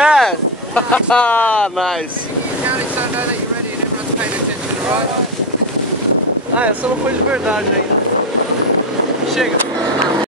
Yeah! Nice! Ah, essa não foi de verdade ainda. Chega!